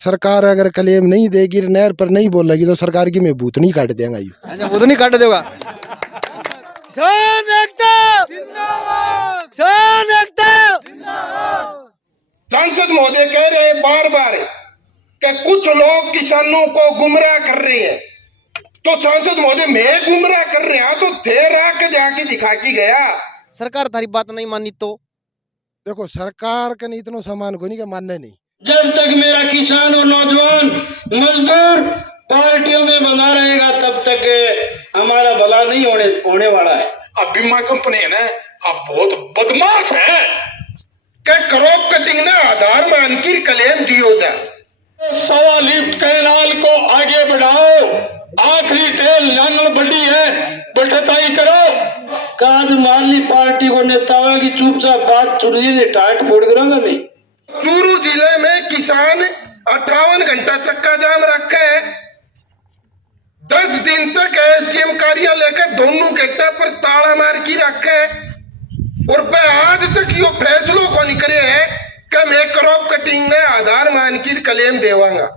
सरकार अगर क्लेम नहीं देगी, नहर पर नहीं बोलेगी तो सरकार की मैं भूत नहीं काट देगा। अच्छा, वो तो नहीं काट देगा। सांसद महोदय कह रहे हैं बार बार कि कुछ लोग किसानों को गुमराह कर रहे हैं, तो सांसद महोदय मैं गुमराह कर रहे हैं तो तेरा के जाके दिखा के गया। सरकार थारी बात नहीं मानी तो देखो सरकार का नहीं इतना सामान को नहीं के मानने नहीं। जब तक मेरा किसान और नौजवान मजदूर पार्टियों में बना रहेगा तब तक हमारा भला नहीं होने वाला है। अब बीमा कंपनी है ना, अब बहुत बदमाश है कि क्रॉप कटिंग ने आधार मान की क्लेम दियो था। सवा लिफ्ट कैनाल को आगे बढ़ाओ, आखिरी तेल नांगल बड़ी है बटताई करो। काज मारली पार्टी को नेताओं की चुपचाप बात छुड़ी टाट फोड़ करूंगा नहीं। चूरू जिले में किसान 58 घंटा चक्का जाम रखा है। 10 दिन तक एसडीएम कार्यालय के दोनों गेटा पर ताला मार की रखा है और वह आज तक यो फैसलों को निकले है कि मैं क्रॉप कटिंग में आधार मान की क्लेम देवांगा।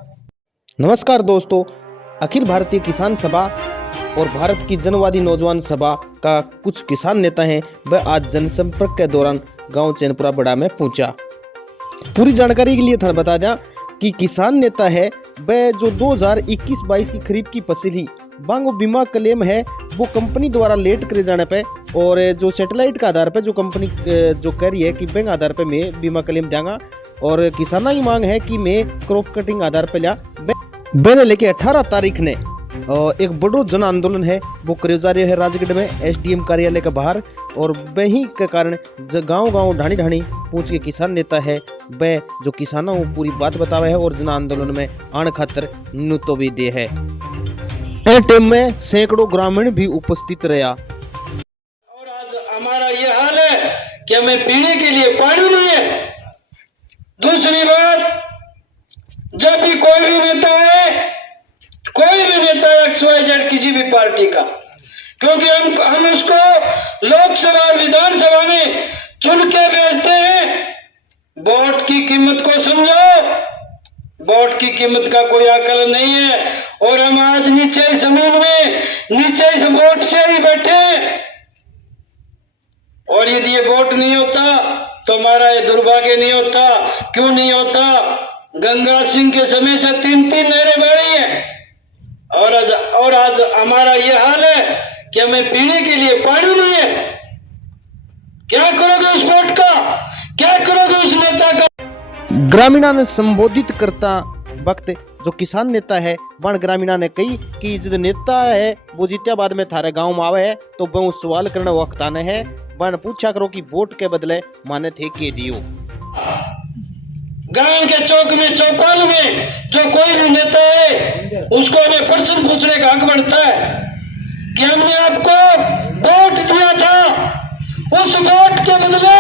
नमस्कार दोस्तों, अखिल भारतीय किसान सभा और भारत की जनवादी नौजवान सभा का कुछ किसान नेता हैं, वह आज जनसंपर्क के दौरान गांव चैनपुरा बड़ा में पहुंचा। पूरी जानकारी के लिए था बता दें कि किसान नेता है वह जो 2021-22 की खरीफ की फसल ही बांगो बीमा क्लेम है वो कंपनी द्वारा लेट करे जाने पे और जो सैटेलाइट का आधार पे जो कंपनी जो कह रही है कि बैंक आधार पे मैं बीमा क्लेम देंगा और किसाना की मांग है कि मैं क्रॉप कटिंग आधार पे लिया मैंने लेके 18 तारीख ने एक बड़ो जन आंदोलन है वो करे जा रही है राजगढ़ में एसडीएम कार्यालय के बाहर। और वही के कारण गांव ढाणी ढाणी पूछ के किसान नेता है वह जो किसानों को पूरी बात बतावे है और जन आंदोलन में आने खातर नुतो भी दे है। टाइम में सैकड़ों ग्रामीण भी उपस्थित रहा। और आज हमारा ये हाल है कि हमें पीने के लिए पानी नहीं है। दूसरी बात, जब भी कोई भी नेता है, कोई भी नेता XYZ किसी भी पार्टी का, क्योंकि हम उसको लोकसभा विधानसभा में चुन के भेजते हैं। वोट की कीमत को समझो, वोट की कीमत का कोई आकलन नहीं है और हम आज नीचे जमीन में नीचे इस वोट से ही बैठे। और यदि ये वोट नहीं होता तो हमारा ये दुर्भाग्य नहीं होता। क्यों नहीं होता? गंगा सिंह के समय से 3-3 नहरें बही हैं और आज हमारा ये हाल है कि हमें पीने के लिए पानी नहीं है। क्या करोगे उस वोट का? क्या करोगे उस नेता का? ग्रामीणा ने संबोधित करता वक्त जो किसान नेता है वह ग्रामीणा ने कही कि जो नेता है वो जितियाबाद में थारे गांव में आवे है तो वह सवाल करने वक्त आने है वह पूछा करो कि वोट के बदले माने थे के दियो। गांव के चौक में चौपाल में जो कोई भी नेता है उसको हमें प्रश्न पूछने का हक बनता है कि हमने आपको वोट दिया था, उस वोट के बदले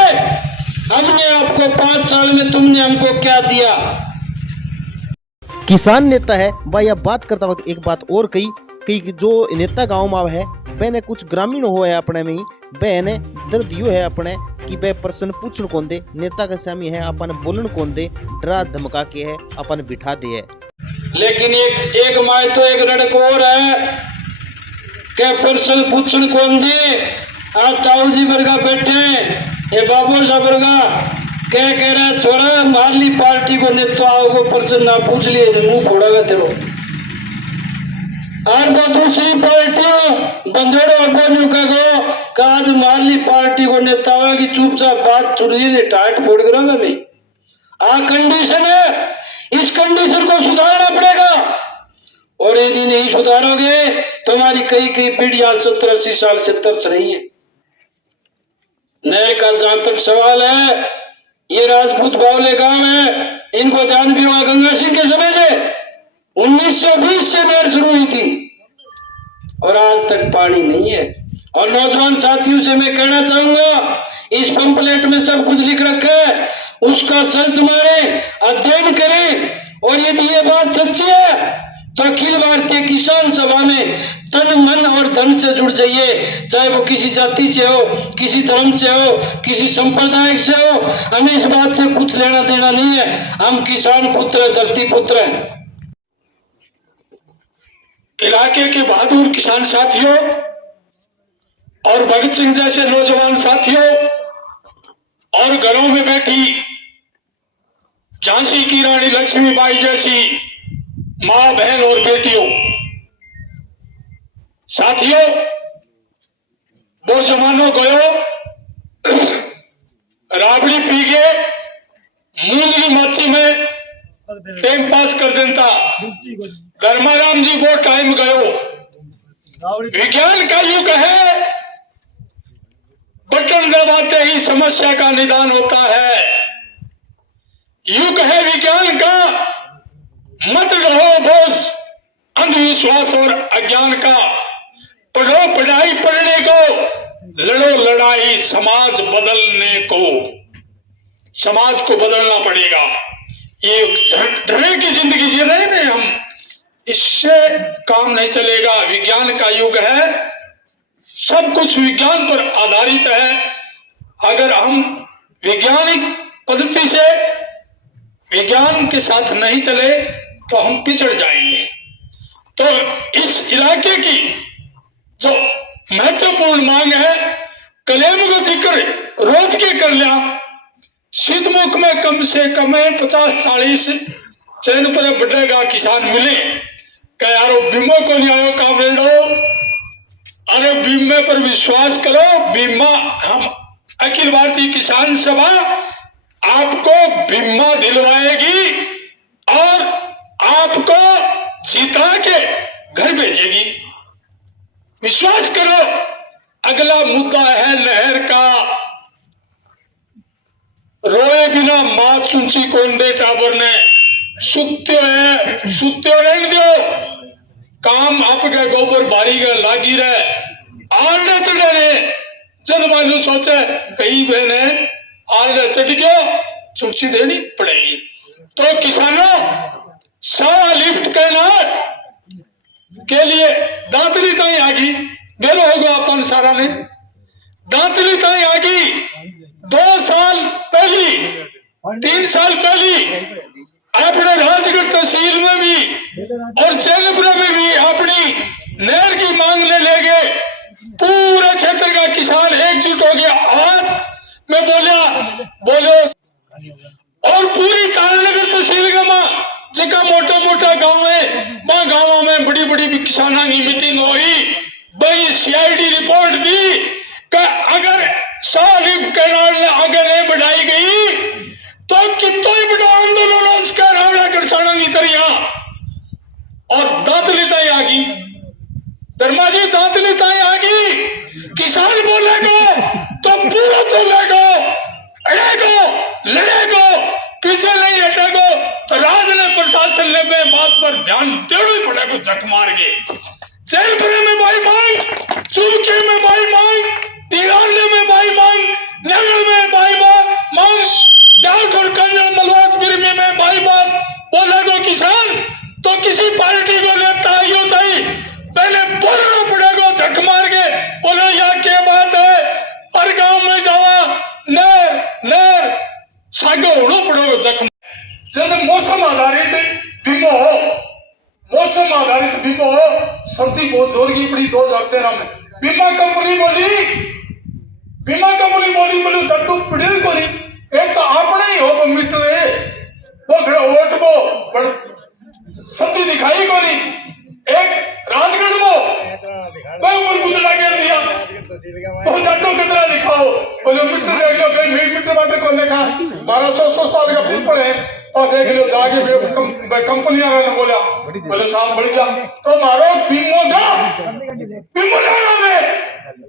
हमने आपको 5 साल में तुमने हमको क्या दिया। किसान नेता है वह यह बात करता वक्त एक बात और कही कि जो नेता गांव में है वह कुछ ग्रामीण हो है अपने में ही वह ने दर्द यो है अपने कि वह प्रश्न पूछन कौन दे, नेता का सामी है अपन बोलन कौन दे, डरा धमका के है अपन बिठा दे है। लेकिन एक माय तो एक लड़क और है क्या प्रश्न पूछन कौन दे। आज ताऊ जी वर्गा बैठे ये बाबू साहब वर्गा क्या कह रहा है, छोड़ा मारली पार्टी को नेता को प्रश्न ना पूछ लिए मुंह फोड़ागा तेरो। और वो दूसरी पार्टी बंदोड़ो अगो का गो काज मारली पार्टी को नेतावा की चुपचाप बात छुड़ी टाट फोड़ करूंगा नहीं। कंडीशन है, इस कंडीशन को सुधारना पड़ेगा और यदि नहीं सुधारोगे तो हमारी कई पीढ़ी आज 70-80 साल से तरस रही है। नए का जहां तक सवाल है, ये राजपूत बावले गांव है, इनको ध्यान भी होगा गंगा सिंह के समय से 1920 से नहर शुरू हुई थी और आज तक पानी नहीं है। और नौजवान साथियों से मैं कहना चाहूंगा, इस पंपलेट में सब कुछ लिख रखा है, उसका सर्च मारें, अध्ययन करें और यदि ये बात सच्ची है तो अखिल भारतीय किसान सभा में तन मन और धन से जुड़ जाइए, चाहे वो किसी जाति से हो, किसी धर्म से हो, किसी संप्रदाय से हो। हमें इस बात से कुछ लेना देना नहीं है। हम किसान पुत्र, धरती पुत्र हैं। इलाके के बहादुर किसान साथियों और भगत सिंह जैसे नौजवान साथियों और घरों में बैठी झांसी की रानी लक्ष्मीबाई जैसी मां, बहन और बेटियों, साथियों, वो जमानो गयो राबड़ी पी के मूंगली माची में टाइम पास कर देता। धर्माराम जी वो टाइम गयो। विज्ञान का युग है, बटन दबाते ही समस्या का निदान होता है। युग है विज्ञान का, मत रहो बोझ अंधविश्वास और अज्ञान का। पढ़ो पढ़ाई पढ़ने को, लड़ो लड़ाई समाज बदलने को। समाज को बदलना पड़ेगा। ये धड़े की जिंदगी जी रहे हैं हम, इससे काम नहीं चलेगा। विज्ञान का युग है, सब कुछ विज्ञान पर आधारित है। अगर हम वैज्ञानिक पद्धति से विज्ञान के साथ नहीं चले तो हम पिछड़ जाएंगे। तो इस इलाके की जो महत्वपूर्ण मांग है, कलेम को जिक्र रोज के कर लिया। शीतमुख में कम से कम 50-40 चैन पर बढ़ेगा किसान मिले। क्या यारो बीमो को नहीं आयो कामरेडो, अरे बीमे पर विश्वास करो। बीमा हम अखिल भारतीय किसान सभा आपको बीमा दिलवाएगी और आपको जिता के घर भेजेगी। विश्वास करो। अगला मुद्दा है नहर का। रोए बिना मात सुनसी कौन दे टाबर ने, सुत्ते रहने दो। काम आपके गोबर बारी का लागी रहे, आरडे चढ़े ने। जन मालूम सोचे कई बहने आरडे चढ़ गयो, सुर्ची देनी पड़ेगी। तो किसानों, 100 लिफ्ट कैनाल के लिए दांतली ताई आगी बेरो होगा अपन सारा ने। दांतली ताई आगी 2 साल पहली, 3 साल पहली अपने राजगढ़ तहसील में भी और चैनपुरा में भी अपनी नहर की मांगने ले गए। पूरे क्षेत्र का किसान एकजुट हो गया। आज मैं बोलो और पूरी तारानगर तहसील का मां जगह मोटा गांव है, वहां गांवों में बड़ी बड़ी किसानों की मीटिंग हुई। भाई सीआईडी रिपोर्ट दी कि अगर 100 लिफ्ट कैनाल आगे नहीं बढ़ाई गई तो कितना ही बड़ा आंदोलन उसका रावड़ा करसाना की तरह। और दांतलिताई आ गई, धर्मा जी दांतलिताई आ गई। किसान बोलेगा तो पूरा चलेगा, अड़ेगा लड़ेगा, पीछे नहीं हटेगा। तो राज ने प्रशासन ने बात पर ध्यान देना ही पड़ेगा। जख मार के चैनपुरे में भाई मांग, चुबके में भाई मांग, तिराने में भाई मांग, नगर में भाई मांग, जालखोर कंजर मलवास बिरमी में भाई बात बोले तो किसान तो किसी पार्टी को लेता है चाहिए। पहले बोलना पड़ेगा झक मार के, बोले यार क्या बात है। हर गांव में जावा नर सागो होना पड़ेगा जख। जब मौसम आधारित बीमा हो, मौसम आधारित बीमा हो, सर्दी बहुत जोर की पड़ी 2013 में। बीमा कंपनी बोली बोलो जट्टू पड़ी बोली। एक तो आपने ही हो मित्र वो खड़ा वोट को बड़ सर्दी दिखाई को नहीं। एक राजगढ़ को मैं ऊपर गुजरा के दिया तो जट्टू कितना दिखाओ बोले मित्र देख लो। कहीं मित्र बाटे को देखा 1200 साल का पीपल है और देख लो जाके कंपनियां ने बोले साहब बढ़ गया तो मारो बीमो जाना में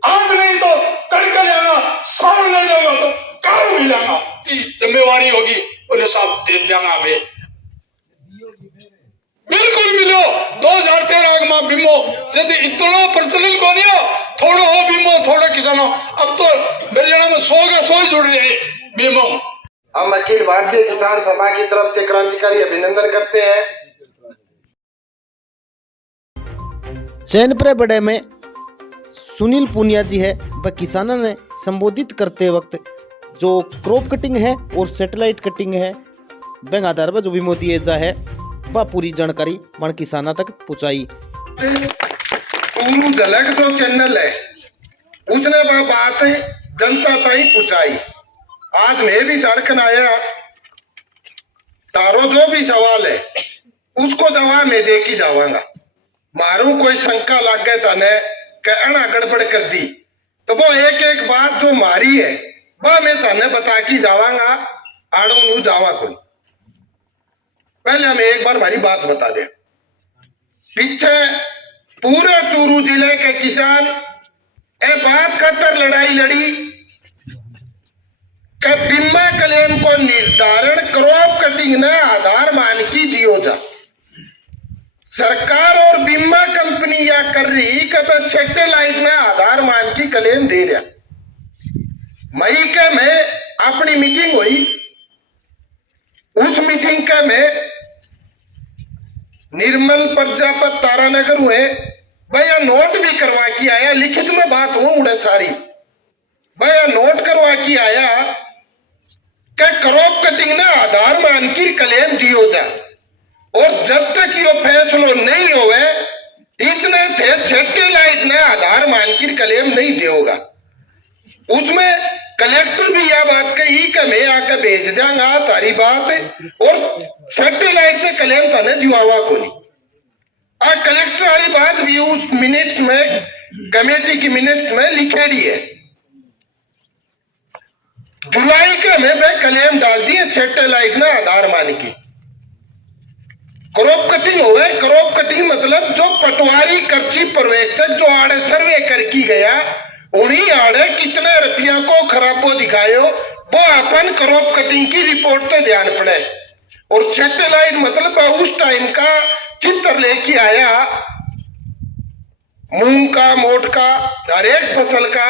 आज नहीं तो तड़का जाना, सावन ले जाएगा तो काम मिलेगा, जिम्मेवारी होगी। बोले साहब दे देंगे हमें, बिल्कुल मिलो। 2013 में बीमो जब इतना प्रचलन को नहीं हो, थोड़ा हो बीमो थोड़ा किसानों। अब तो मेरे जन में 100 का 100 जुड़ रहे हैं बीमो। हम अखिल भारतीय किसान सभा की तरफ से क्रांतिकारी अभिनंदन करते हैं। चैनपुरा बड़े में सुनील पूनिया जी है, वह किसानों ने संबोधित करते वक्त जो क्रॉप कटिंग है और सैटेलाइट कटिंग है बैंक आधार पर जो भी मोदी एजा है वह पूरी जानकारी मन किसानों तक पहुँचाई। पूरू झलक जो चैनल है उसने वह बात जनता ताई पहुंचाई। आज मैं भी झारखंड आया, तारो जो भी सवाल है उसको जवाब मैं दे के जावांगा। मारू कोई शंका लग गए तने कहना गड़बड़ कर दी तो वो एक एक बात जो मारी है वह मैं तने बता के जावांगा। आड़ो नू जावा कोई। पहले हमें एक बार हमारी बात बता दे। पीछे पूरे चूरू जिले के किसान ए बात खातर लड़ाई लड़ी कि बीमा क्लेम को निर्धारण क्रॉप कटिंग ने आधार मान की दियो जा। सरकार और बीमा कंपनी या कर रही कि सैटेलाइट में आधार मान की क्लेम दे रहा। मई के में अपनी मीटिंग हुई, उस मीटिंग के में निर्मल प्रजापत तारानगर हुए भैया नोट भी करवा के आया, लिखित में बात हो उड़े सारी भैया नोट करवा के आया कि क्रॉप कटिंग ने आधार मान की क्लेम दियो जा और जब तक ये फैसलो नहीं होवे इतने थे सैटेलाइट ने आधार मान की क्लेम नहीं देगा। उसमें कलेक्टर भी यह बात कही कि मैं आके भेज देंगा तारी बात और सैटेलाइट से क्लेम थाने दिवावा को नहीं। और कलेक्टर वाली बात भी उस मिनट्स में कमेटी की मिनट्स में लिखेड़ी है। जुलाई के में वे क्लेम डाल दिए सैटेलाइट ने आधार मान की। क्रॉप कटिंग हो गए। क्रॉप कटिंग मतलब जो पटवारी कृषि पर्यवेक्षक जो आड़े सर्वे करके गया उन्हीं आड़े कितने रुपया को खराबो दिखायो वो अपन क्रॉप कटिंग की रिपोर्ट पे ध्यान पड़े। और सैटेलाइट मतलब उस टाइम का चित्र लेके आया मूंग का मोट का हर एक फसल का,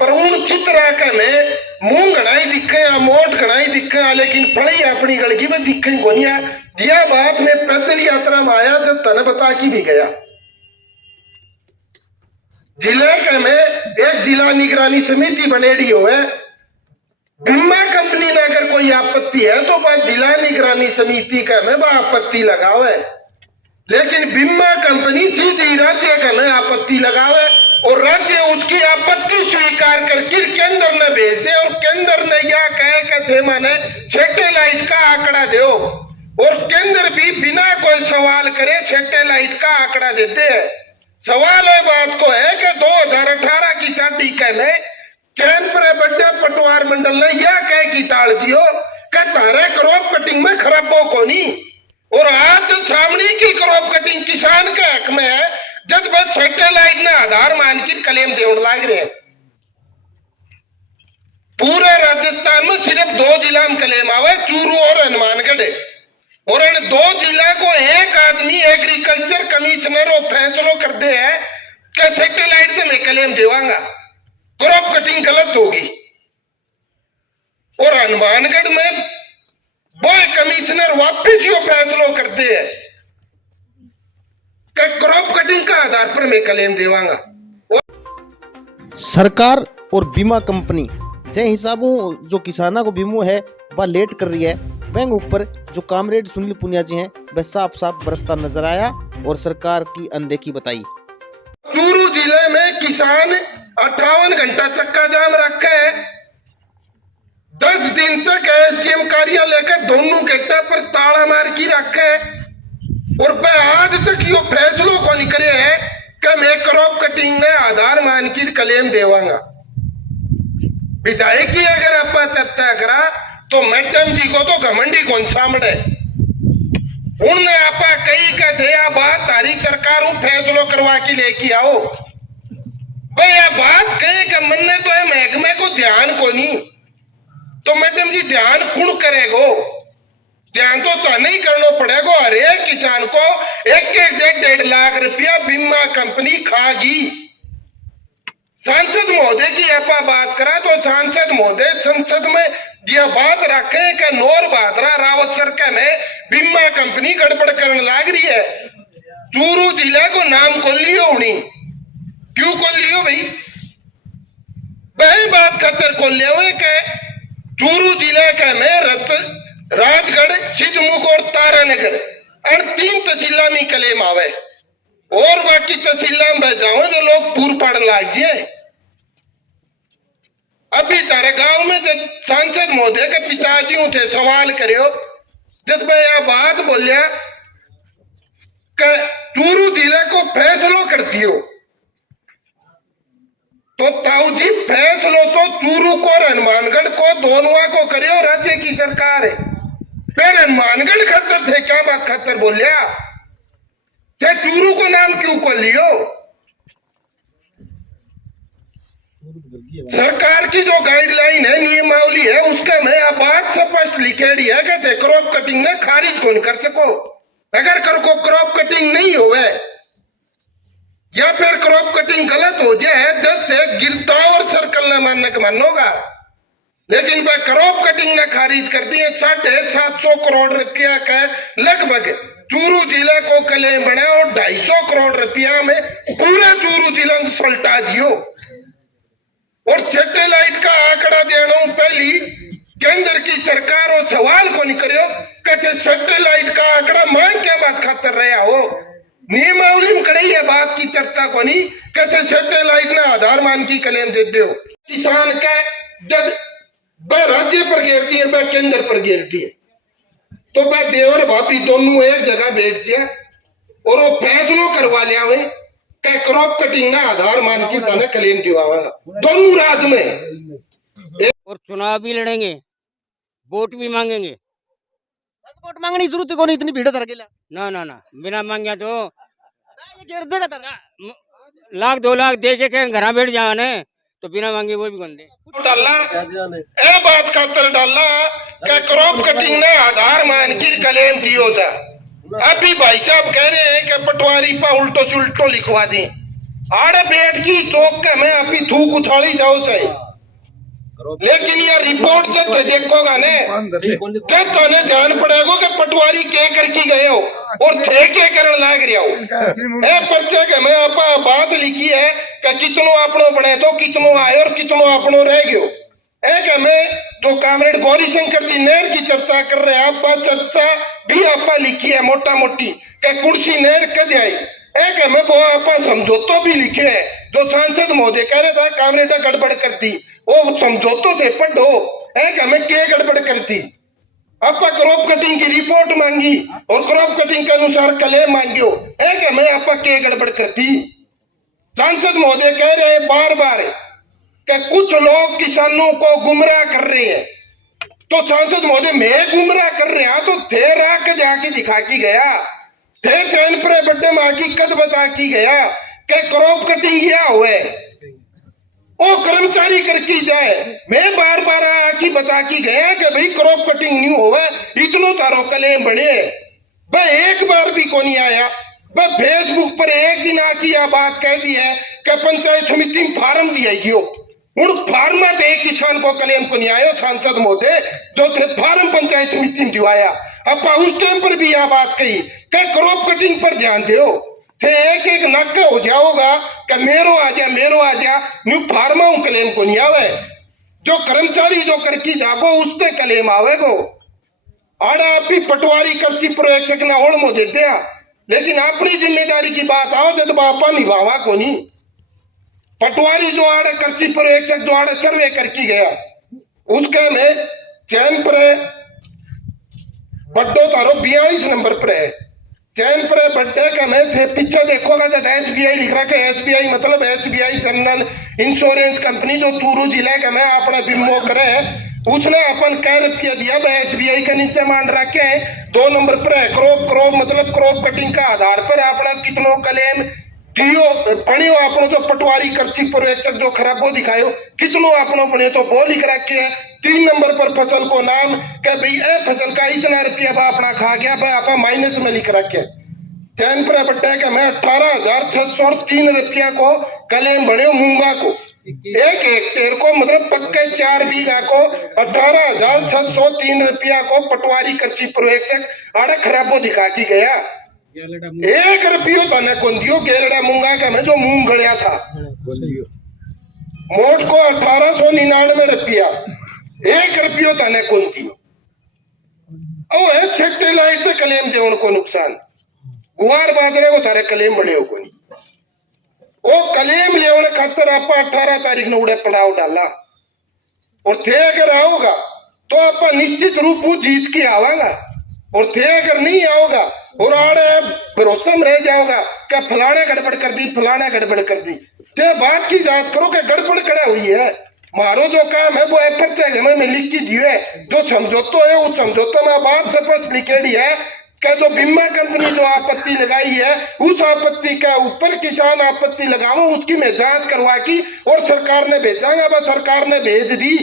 पर उन चित्र का में मूंग घनाई दिखे या मोट घनाई दिखे लेकिन फड़ी अपनी गलगी में दिखे गोनिया। यह बात में पैदल यात्रा में आया जब तने बता की भी गया। जिले के में एक जिला निगरानी समिति बनेड़ी हो है। बीमा कंपनी ने अगर कोई आपत्ति है तो वह जिला निगरानी समिति का में वह आपत्ति लगावे, लेकिन बीमा कंपनी सीधी राज्य का में आपत्ति लगावे और राज्य उसकी आपत्ति स्वीकार करके केंद्र ने भेज दे और केंद्र ने यह कहे कि थे माने सैटेलाइट का आंकड़ा दो और केंद्र भी बिना कोई सवाल करे सैटेलाइट का आंकड़ा देते हैं। सवाल है बात को है कि 2018 की टीका में चैनपुरा बड्डा पटवार मंडल ने यह कह की टाल दियो कि तारे क्रॉप कटिंग में खराबो को नहीं। और आज सामने की क्रॉप कटिंग किसान के हक में है जब वह सैटेलाइट ने आधार मान की क्लेम देने लाग रहे हैं। पूरे राजस्थान में सिर्फ 2 जिला में क्लेम आवे, चूरू और हनुमानगढ़। और इन 2 जिला को एक आदमी एग्रीकल्चर कमिश्नर और फैसलो कर दे है कि सैटेलाइट से मैं क्लेम देवांगा, क्रॉप कटिंग गलत होगी। और हनुमानगढ़ में वो कमिश्नर वापिस यो फैसलो कर दे है कि क्रॉप कटिंग का आधार पर मैं क्लेम देवांगा। सरकार और बीमा कंपनी जे हिसाबों जो किसानों को बीमो है वह लेट कर रही है। बैंक ऊपर जो कामरेड सुनील पुनिया जी हैं वह साफ साफ बरसता नजर आया और सरकार की अनदेखी बताई। चूरू जिले में किसान 58 घंटा चक्का जाम रखे है। 10 दिन तक एसडीएम कार्यालय के दोनों गेटा पर ताला मार की रखे है और वह आज तक यो फैसलो को नहीं करे है कि मैं क्रॉप कटिंग में आधार मान की क्लेम देवांगा। विधायक की अगर आप चर्चा करा तो मैडम जी को तो घमंडी कौन सामने उनने आपा कही का थे आ बात तारी सरकार फैसलो करवा के लेके आओ भाई। यह बात कहे कि मन ने तो है महकमे को ध्यान को नहीं, तो मैडम जी ध्यान कौन करेगो? ध्यान तो नहीं करना पड़ेगा। हर एक किसान को 1-1.5 लाख रुपया बीमा कंपनी खागी। सांसद महोदय की आपा बात करा तो सांसद महोदय संसद में यह बात रखे कि नौर भादरा रावत सरकार में बीमा कंपनी गड़बड़ करने लाग रही है। चूरू जिले को नाम खोल लियो उन्हीं, क्यों खोल लियो भाई? वही बात खातर खोल लिया हुए के चूरू जिले के में राजगढ़, सिद्धमुख और तारानगर और 3 तहसीलों में कलेम आवे, और बाकी तहसीलों में जाओ जो लोग पूर पड़ लाग जाए। अभी तारे गांव में जब सांसद महोदय के पिताजी उठे सवाल करियो, जिसमें यह बात बोलिया कि चूरू जिले को फैसलो कर दियो, तो ताऊ जी फैसलो तो चूरू को और हनुमानगढ़ को दोनों को करियो, राज्य की सरकार है। फिर हनुमानगढ़ खतर थे क्या बात खतर बोलिया, क्या चूरू को नाम क्यों कर लियो? सरकार की जो गाइडलाइन है, नियमावली है, उसका में यह बात स्पष्ट लिखेड़ी है कि क्रॉप कटिंग ने खारिज कौन कर सको। अगर क्रॉप कटिंग नहीं होवे या फिर क्रॉप कटिंग गलत हो जाए, जैसे गिरदावर सर्कल ने मानने का मानोगा, लेकिन वह क्रॉप कटिंग ने खारिज कर दी है। 750 करोड़ रुपया का लगभग चूरू जिले को क्लेम बना और 250 करोड़ रुपया में पूरा चूरू जिला सल्टा दियो। और सैटेलाइट का आंकड़ा देना पहली केंद्र की सरकार और सवाल को नहीं करियो कहते सैटेलाइट का आंकड़ा मांग क्या बात खातर रहा हो, नियमावली में कड़ी है बात की चर्चा को नहीं कहते सैटेलाइट ना आधार मान की क्लेम दे दो। किसान का जब वह राज्य पर घेरती है, वह केंद्र पर घेरती है, तो वह देवर भाभी दोनों एक जगह बैठ जाए और वो फैसलो करवा लिया हुए क्रॉप कटिंग ना आधार मान की थाने क्लेम दिवावागा दोनों राज्य में। और चुनाव भी लड़ेंगे, वोट भी मांगेंगे। वोट मांगने की जरूरत कोनी, इतनी भीड़ तरह ना ना ना, बिना मांगे तो लाख 2 लाख दे के घर बैठ जाने, तो बिना मांगे वो भी कौन दे। डाला ए बात खातर डाला कि क्रॉप कटिंग ने आधार मान की क्लेम दियो था। अभी भाई साहब कह रहे हैं कि पटवारी पर उल्टो सुल्टो लिखवा दें, आड़े बैठ की चौक के में अभी थूक उछाली जाओ चाहे, लेकिन ये रिपोर्ट जब देखोगा ने जब तो ध्यान पड़ेगा कि पटवारी के करके गए हो और थे के करण लाग रहा हो। ए पर्चे के में आप बात लिखी है कि कितनो अपनो बने तो कितनो आए और कितनो अपनो रह गयो। एक हमें तो कामरेड गौरी शंकर जी नहर की चर्चा कर रहे हैं, आप चर्चा भी आप लिखी है मोटा मोटी कि कुर्सी नहर कद आई। एक हमें वो आप समझौतो भी लिखे है, जो सांसद महोदय कह रहे था कामरेडा गड़बड़ करती, वो समझौतो थे पढ़ो। एक हमें क्या गड़बड़ करती, आप क्रॉप कटिंग की रिपोर्ट मांगी और क्रॉप कटिंग के अनुसार क्लेम मांगियो, एक हमें आप क्या गड़बड़ करती। सांसद महोदय कह रहे हैं बार बार कि कुछ लोग किसानों को गुमराह कर रहे हैं, तो सांसद महोदय मैं गुमराह कर रहा तो थे राख जाके दिखा की गया, थे चैन पर बड्डे माँ की कद बता की गया कि क्रॉप कटिंग किया हुए वो कर्मचारी करके जाए। मैं बार बार आके बता की गया कि भाई क्रॉप कटिंग नहीं होवे, इतनो तारो क्लेम बने, वह एक बार भी को नहीं आया। वह फेसबुक पर एक दिन आकी यह बात कह दी है कि पंचायत समिति में फार्म दिया गयो, उन फार्म में एक किसान को क्लेम को नहीं आयो सांसद महोदय, जो फार्म पंचायत समिति में दिवाया। अब उस टाइम पर भी यह बात कही कि क्रॉप कटिंग पर ध्यान दो, थे एक एक नक्का हो जाओगा कि मेरो आ जा न्यू फार्मा क्लेम को नहीं आवे, जो कर्मचारी जो करके जागो उससे क्लेम आवेगो। आड़ा आप पटवारी कर्ची प्रोजेक्ट ना ओढ़ मो देते हैं, लेकिन अपनी जिम्मेदारी की बात आओ जब बापा निभावा को नहीं। पटवारी जो आड़े कर्ची प्रोजेक्ट जो आड़े सर्वे करके गया उसके में चैन पर बड्डो तारो 42 नंबर पर है, चैन पर बड्डे का मैं पीछे देखोगा जब SBI लिख रहा है, SBI मतलब SBI जनरल इंश्योरेंस कंपनी जो चूरू जिले का मैं अपना बीमो करे, उसने अपन कै रुपया दिया SBI के नीचे मान रखे हैं 2 नंबर पर है क्रॉप मतलब क्रॉप कटिंग का आधार पर अपना कितनो क्लेम दियो पढ़ियो, अपनो जो पटवारी कर्ची पर्यवेक्षक जो खराबो दिखायो कितनो अपनो पढ़े तो वो लिख रखे है। 3 नंबर पर फसल को नाम के भाई ए फसल का इतना रुपया बा अपना खा गया भाई आप माइनस में लिख रखे। चैन पर बट्टे का मैं 18,603 रुपया को क्लेम बने मूंगा को, 1 हेक्टेयर को मतलब पक्के 4 बीघा को 18,603 रुपया को पटवारी कृषि पर्यवेक्षक आड़ा खराबो दिखा की गया। 1 रुपयो तने कौन दियो गेलड़ा मूंगा का मैं जो मूंग गड़िया था मोट को 1899 रुपया 1 रुपयो तने कौन दियो ओ है सैटेलाइट से क्लेम देवन को नुकसान गुआर बादरे को थारे क्लेम बड़े हो कोनी ओ क्लेम लेवन खातर आप 18 तारीख ने उड़े पड़ाव डाला और थे अगर आओगा तो आप निश्चित रूप वो जीत के आवागा और थे अगर नहीं आओगा और आड़े भरोसा में रह जाओगा क्या फलाने गड़बड़ कर दी फलाने गड़बड़ कर दी ते बात की जांच करो कि गड़बड़ कड़ा हुई है मारो जो काम है वो पर्चे में लिख के दिए है जो समझौता है उस समझौते में बात स्पष्ट लिखेड़ी है कि जो बीमा कंपनी जो आपत्ति लगाई है उस आपत्ति के ऊपर किसान आपत्ति लगाओ उसकी मैं जांच करवा की और सरकार ने भेजांगा बस सरकार ने भेज दी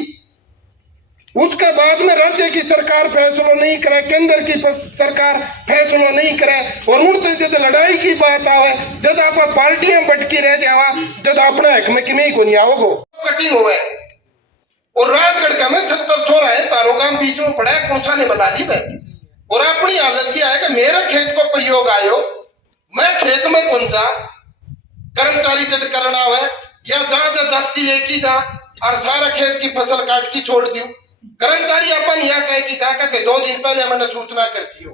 उसके बाद में राज्य की सरकार फैसला नहीं करे केंद्र की सरकार फैसला नहीं करे और उड़ते जब लड़ाई की बात आवे जब आप पार्टियां बटकी रह जावा जब अपना हक में कि को नहीं आओगो कटिंग हुए और राजगढ़ का में 70 छोरा है तारो गांव बीच में पड़ा है कौन सा ने बता दी भाई और अपनी हालत क्या है कि मेरे खेत को प्रयोग आयो मैं खेत में कौन सा कर्मचारी जब करना है या जहां जाती लेकी जा और सारा खेत की फसल काट की छोड़ दी कर्मचारी अपन यह कहे कि जाकर के 2 दिन पहले मैंने सूचना करती हो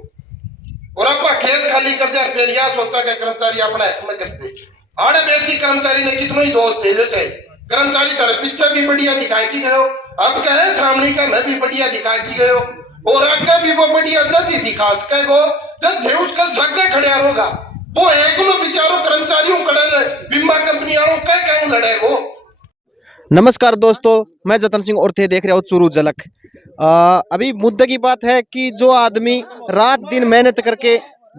और अपना खेत खाली कर दिया फिर यह सोचा कि कर्मचारी अपना हक में करते आड़े व्यक्ति कर्मचारी ने कितना ही दोष दे लेते कर्मचारी तरह पीछे भी बढ़िया दिखाई की गयो अब कहे सामने का मैं भी बढ़िया दिखाई की गयो और आगे भी वो बढ़िया जज ही दिखा सके गो जब उसका सगे खड़े होगा वो एक नो बिचारो कर्मचारियों कड़े बीमा कंपनी वालों कह लड़े वो। नमस्कार दोस्तों, मैं जतन सिंह और थे देख रहे हो चुरू झलक। अभी मुद्दे की बात है कि जो आदमी रात दिन मेहनत करके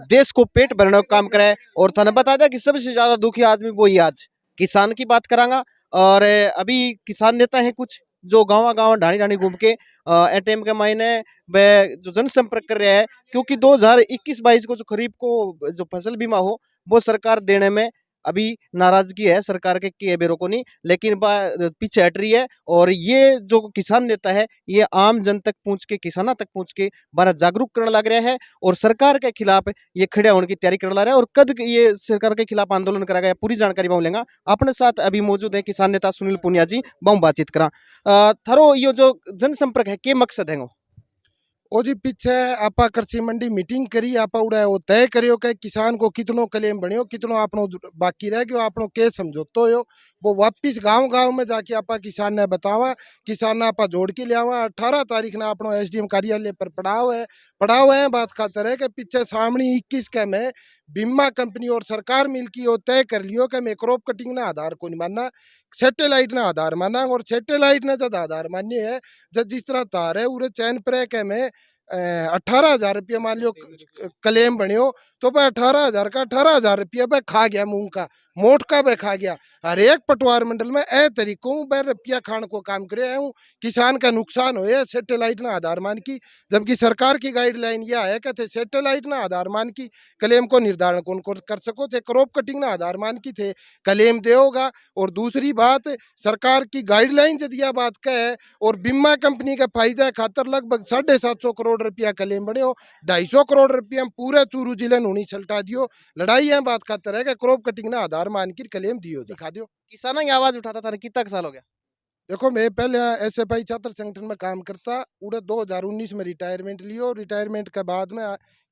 देश को पेट भरने का काम करे और थाने बता दिया कि सबसे ज्यादा दुखी आदमी वही आज किसान की बात करांगा। और अभी किसान नेता हैं कुछ जो गाँव ढाणी ढाणी घूम के एटीएम के मायने वह जो जनसंपर्क कर रहे हैं क्योंकि 2021-22 को जो खरीफ को जो फसल बीमा हो वो सरकार देने में अभी नाराजगी है सरकार के बेरों को नहीं, लेकिन पीछे हट रही है। और ये जो किसान नेता है ये आम जन तक पहुंच के किसानों तक पहुंच के बारा जागरूक करने लग रहा है और सरकार के खिलाफ ये खड़े होने की तैयारी करने लग रहा है। और कद ये सरकार के खिलाफ आंदोलन करा गया पूरी जानकारी बहु लेंगे। अपने साथ अभी मौजूद है किसान नेता सुनील पुनिया जी, बहु बातचीत करा। थारो ये जो जनसंपर्क है के मकसद है? ओ जी पीछे आपा कृषि मंडी मीटिंग करी आपा उड़ा वो तय करियो कि किसान को कितनो क्लेम बनियो कितनो आपनो बाकी रह गयो आपनो के समझौतो हो वो वापिस गांव में जाके आपा किसान ने बतावा किसान आपा जोड़ के ले आवा 18 तारीख ना आपनो एसडीएम कार्यालय पर पड़ाव है बात खातर है कि पीछे सामने 21 के में बीमा कंपनी और सरकार मिलकी वो तय कर लियो कि मैं क्रॉप कटिंग ना आधार को नहीं मानना सैटेलाइट ना आधार माना और सैटेलाइट ने जब आधार मान्य है जब जिस तरह तार है उरे चैन पर के में 18,000 रुपया मान लियो क्लेम बनियो तो भाई 18,000 का 18,000 रुपया भाई खा गया मूंग का मोट का भाई खा गया। हर एक पटवार मंडल में ए तरीकों भाई रुपया खान को काम करे हूँ किसान का नुकसान हो सैटेलाइट ना आधार मान की, जबकि सरकार की गाइडलाइन यह है कि सैटेलाइट ना आधार मान की क्लेम को निर्धारण कौन कर सको थे क्रॉप कटिंग ना आधार मान की थे क्लेम देगा। और दूसरी बात सरकार की गाइडलाइन यदि यह बात कहे और बीमा कंपनी का फायदा खातर लगभग 750 करोड़ रुपया क्लेम बने हो 250 करोड़ रुपया पूरे चूरू जिले होनी छलटा दियो लड़ाई है बात खातर है कि क्रॉप कटिंग ना आधार मान की क्लेम दियो दिखा दियो। किसानों की आवाज उठाता था कितना साल हो गया? देखो मैं पहले एसएफआई छात्र संगठन में काम करता उड़े 2019 में रिटायरमेंट लियो रिटायरमेंट के बाद में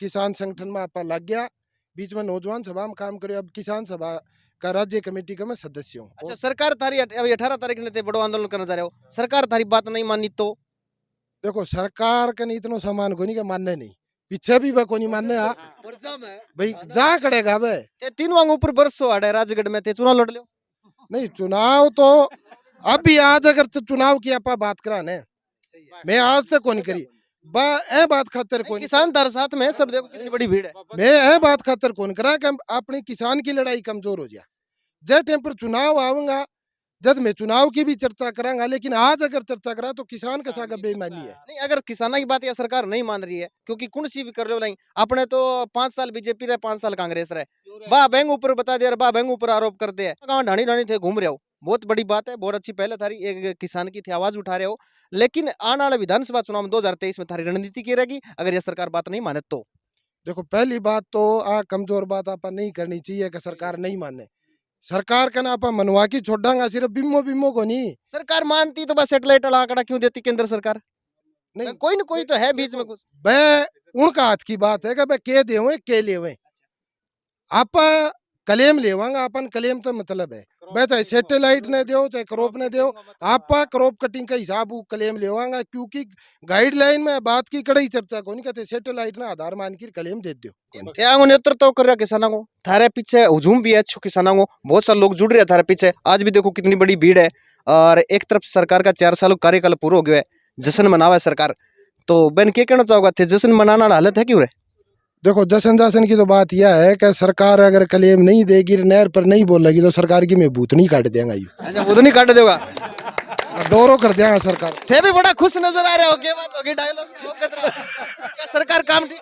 किसान संगठन में आप लग गया बीच में नौजवान सभा में काम करे अब किसान सभा का राज्य कमेटी का मैं सदस्य हूँ। अच्छा, सरकार थारी अभी 18 तारीख ने बड़ो आंदोलन करना जा रहे हो, सरकार थारी बात नहीं मानी तो? देखो सरकार का नहीं इतना सामान को नहीं के मानने नहीं पीछे भी को नहीं मानने भाई जा करेगा भाई तीन वांग ऊपर बरसो आड़े राजगढ़ में थे चुनाव लड़ लो नहीं चुनाव तो अभी आज अगर तो चुनाव की आप बात कराने मैं आज तक को नहीं करी बात खातर कौन किसान तार साथ में सब देखो कितनी बड़ी भीड़ है मैं बात खातर कौन करा कि अपनी किसान की लड़ाई कमजोर हो जाए जब टाइम पर चुनाव आऊंगा जब मैं चुनाव की भी चर्चा करांगा लेकिन आज अगर चर्चा करा तो किसान का सागा बेईमानी है। नहीं अगर किसानों की बात या सरकार नहीं मान रही है क्योंकि कौन सी भी कर लो नहीं अपने तो 5 साल बीजेपी रहे 5 साल कांग्रेस रहे बा बैंक ऊपर बता दिया बा बैंक ऊपर आरोप करते हैं गाँव ढाणी ढाणी थे घूम रहे हो बहुत बड़ी बात है बहुत अच्छी पहले थारी एक किसान की थी आवाज उठा रहे हो लेकिन आने वाले विधानसभा चुनाव में 2023 में थारी रणनीति की रहेगी अगर यह सरकार बात नहीं माने तो? देखो पहली बात तो आ कमजोर बात आप नहीं करनी चाहिए कि सरकार नहीं माने। सरकार का ना आप मनवा की छोड़ांगा सिर्फ बिम्मो बिम्मो को नहीं। सरकार मानती तो बस सेटेलाइट वाला आंकड़ा क्यों देती केंद्र सरकार? नहीं कोई ना कोई तो है बीच में कुछ। वह उनका हाथ की बात है कि वह के देवे के लेवे। आप क्लेम लेवांगा अपन क्लेम तो मतलब है वह चाहे सैटेलाइट ने दो चाहे क्रॉप ने दो। आप क्रॉप कटिंग का हिसाब वो क्लेम लेवांगा क्योंकि गाइडलाइन में बात की कड़ई चर्चा को नहीं कहते सैटेलाइट ना आधार मान के क्लेम दे दो। त्यागो नेतृत्व कर रहा किसानों को, थारे पीछे हुजूम भी है अच्छो किसानों को, बहुत सारे लोग जुड़ रहे हैं थारे पीछे। आज भी देखो कितनी बड़ी भीड़ है और एक तरफ सरकार का 4 साल कार्यकाल पूरा हो गया है, जश्न मनावा है सरकार। तो बहन क्या कहना चाहोगा थे जश्न मनाना वाला हालत है क्यों रे? देखो जश्न की तो बात यह है कि सरकार अगर क्लेम नहीं देगी नहर पर नहीं बोलेगी तो सरकार की मैं भूत नहीं काट देगा। अच्छा वो तो नहीं काट देगा, डोरो कर देगा सरकार। थे भी बड़ा खुश नजर आ रहे हो, क्या बात होगी डायलॉग वो कर रहे हो? क्या सरकार काम ठीक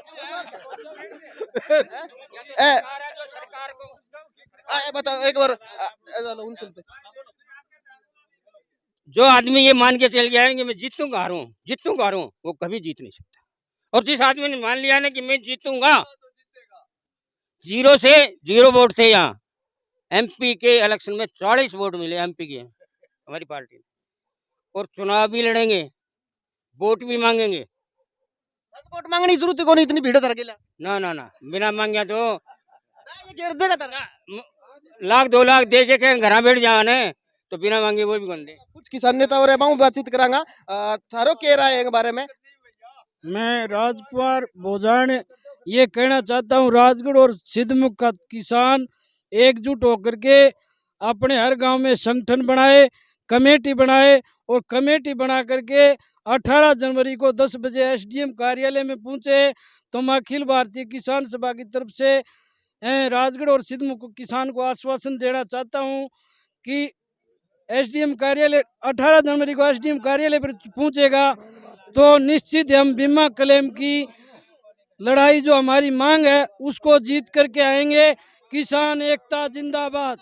कर रही है? बताओ एक बार उन सुनते। जो आदमी ये मान के चल गया है कि मैं जीतूंगा हारूं वो कभी जीत नहीं सकता। और जिस आदमी ने मान लिया ना कि मैं जीतूंगा, 0 वोट थे यहाँ एमपी के इलेक्शन में 40 वोट मिले एमपी के हमारी पार्टी ने। और चुनाव भी लड़ेंगे, वोट भी मांगेंगे। वोट मांगने की जरूरत ही नहीं, इतनी भीड़ है अकेला। ना बिना मांगे तो ये घेर देगा तारा। लाख 2 लाख दे के घर बैठ जाने तो बिना मांगे वो भी कर दे। कुछ किसान नेता और बातचीत करांगा। थारो कह रहा है बारे में। मैं राजकुमार भोजान ये कहना चाहता हूँ, राजगढ़ और सिद्धमुख का किसान एकजुट होकर के अपने हर गांव में संगठन बनाए, कमेटी बनाए और कमेटी बना करके 18 जनवरी को 10 बजे एसडीएम कार्यालय में पहुंचे। तो मैं अखिल भारतीय किसान सभा की तरफ से राजगढ़ और सिद्धमुख किसान को आश्वासन देना चाहता हूं कि एसडीएम कार्यालय 18 जनवरी को एसडीएम कार्यालय पर पहुंचेगा तो निश्चित हम बीमा क्लेम की लड़ाई जो हमारी मांग है उसको जीत करके आएंगे। किसान एकता जिंदाबाद।